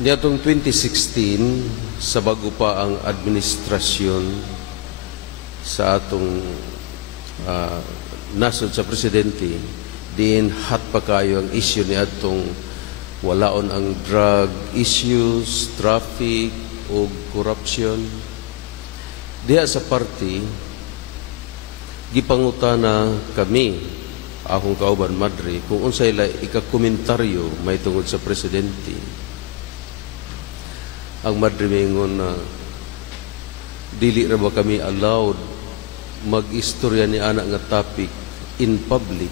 Niadtong 2016 sa bago pa ang administrasyon sa atong nasod sa presidente, diin hot pa kayo ang issue niadtong walaon ang drug issues, traffic o corruption. Diha sa party gipangutana kami akong kauban madre kung unsay ikakomentaryo may tungod sa presidente. Ang madre mingon na dili ra ba kami allowed mag-istorya ni anak nga topic in public.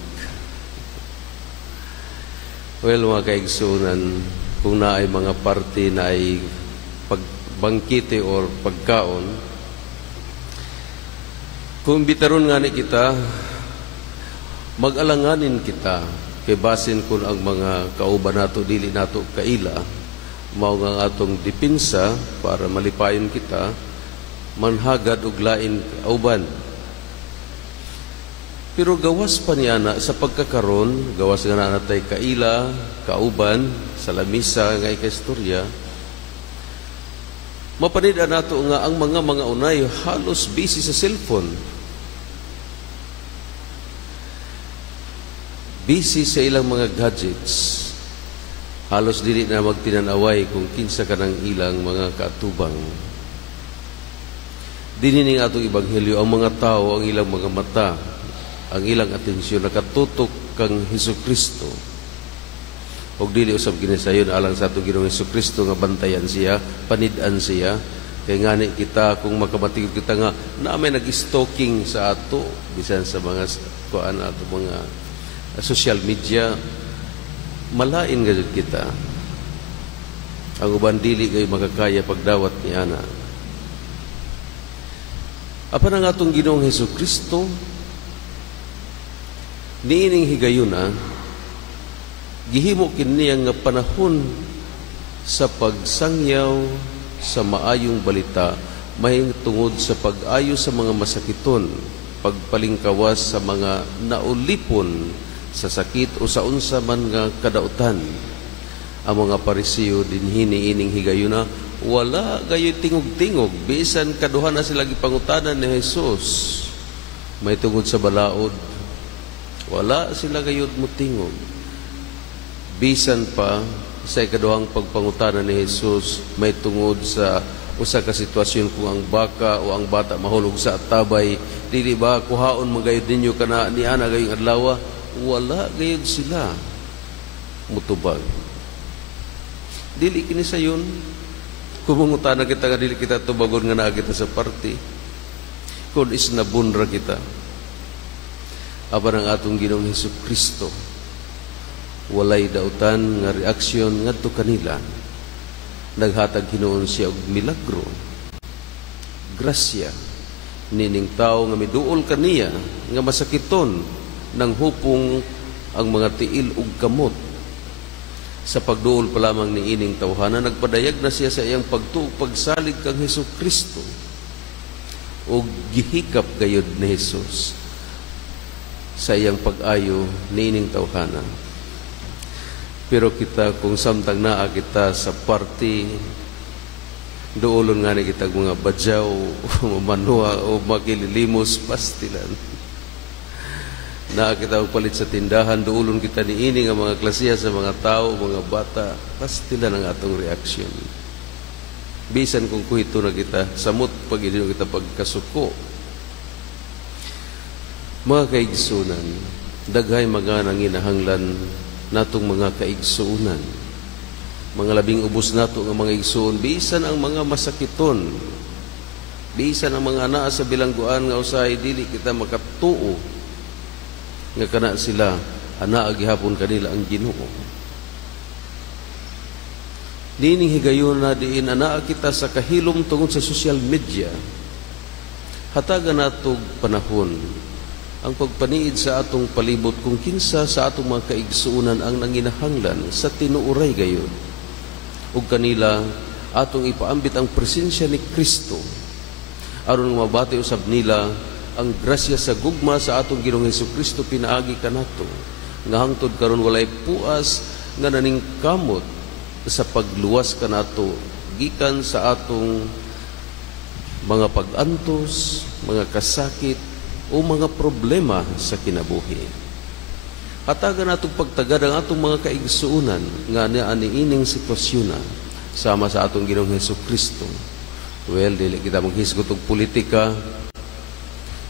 Well, mga kaigsunan, kung naay mga parte na ay pagbangkite or pagkaon, kung bitaron nga ni kita, mag-alanganin kita, kay basin kung ang mga kauban nato, dili nato kaila, mao nga atong depensa para malipayon kita, manhagad og lain kauban. Pero gawas pa niya na sa pagkakaron, gawas nga na natay kaila, kauban, sa lamisa nga ikaistorya, mapanida nato nga ang mga unay halos busy sa cellphone. Busy sa ilang mga gadgets. Halos dili na magtinanaway kung kinsa ka ng ilang mga katubang. Dinining atong ebanghelyo, ang mga tao, ang ilang mga mata, ang ilang atensyon nakatutok kang Hesukristo. Og dili usab ginisayon alang sa atong Ginoong Hesukristo nga bantayan siya, panid-an siya. Kay ngani kita kung makabatigod kita nga na may nag-stalking sa ato bisan sa mga kuan ato mga social media, malain gayud kita. Ang uban dili kay makakaya pagdawat ni ana. Apan ang atong Ginoong Hesukristo niining higayuna, gihimo kini nga panahon sa pagsangyaw sa maayong balita, may tungod sa pag-ayo sa mga masakiton, pagpalingkawas sa mga naulipon sa sakit o sa unsa man nga kadautan. Ang mga Pariseo dinhi niining higayuna, wala gayoy tingog-tingog, bisan kaduha na sila gipangutanan ni Jesus may tungod sa balaod. Wala sila gayud mo tingog. Bisan pa sa ikaduhang pagpangutanan ni Jesus may tungod sa usa ka sitwasyon kung ang baka o ang bata mahulog sa atabay, dili ba kuhaon magayud ninyo kana ni ana gayong adlaw? Wala gayud sila mutubag. Dili kini sayon kumungutana kita nga dili kita tubagon nga naa kita sa party. Kung isnabunra kita, apan ang atong Ginoong Hesukristo walay dautan nga reaksyon ngadto kanila. Naghatag hinuon siya og milagro, grasya, nining tao nga miduol kaniya nga masakiton nang hupong ang mga tiil ug kamot. Sa pagduol pa lamang ni ining tawhana, nagpadayag na siya sa iyang pagtuo pagsalig kang Hesukristo ug gihikap gayud ni Jesus sa iyang pag-ayo ni ining tawhana. Pero kita kung samtang naa kita sa party, duolon nga ni kita mga badyaw o manuha o makililimos pastilan. Naa kita palit sa tindahan, duolon kita ni ini nga mga klasiya sa mga tao, mga bata, pastilan ang atong reaksyon. Bisan kung kuhito na kita, samot pag idino kita pagkasuko. Mga kaigsunan, daghay mga nanginahanglan natong mga kaigsuunan. Mga labing ubos nato nga mga igsuon, bisan ang mga masakiton, bisan ang mga anaa sa bilangguan nga usahay dili kita makatuo nga kana sila anaa gihapon kanila ang Ginoo. Dining higayon na diin anaa kita sa kahilom tungod sa social media. Hatagan natog panahon ang pagpaniid sa atong palibot kung kinsa sa atong mga kaigsuunan ang nanginahanglan sa tinuoray gayon. Ug kanila atong ipaambit ang presensya ni Kristo aron mabati usab nila ang grasya sa gugma sa atong Ginoong Hesukristo pinaagi kanato nga hangtod karon walay puas nga naningkamot sa pagluwas kanato gikan sa atong mga pag-antos, mga kasakit o mga problema sa kinabuhi. Hatagan natong pagtagad ang atong mga kaigsuunan nga aniining sitwasyon na sama sa atong Ginoong Hesukristo. Well, dili kita maghisgot og politika,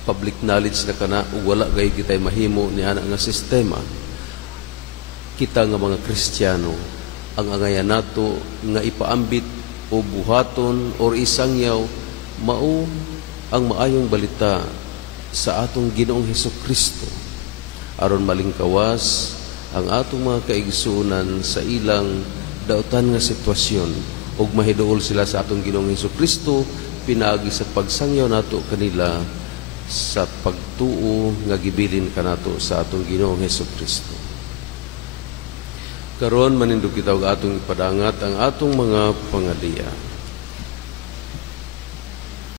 public knowledge na kana ug wala gay kitay mahimo ni ana nga sistema. Kita nga mga Kristiyano ang angayan nato nga ipaambit o buhaton or isangyaw mao ang maayong balita sa atong Ginoong Hesukristo aron malingkawas ang atong mga kaigsuonan sa ilang dautan nga sitwasyon ug mahiduol sila sa atong Ginoong Hesukristo pinaagi sa pagsangyaw nato kanila sa pagtuo nga gibilin kanato sa atong Ginoong Hesukristo. Karon manindog kita og atong ipadangat ang atong mga pangadiya.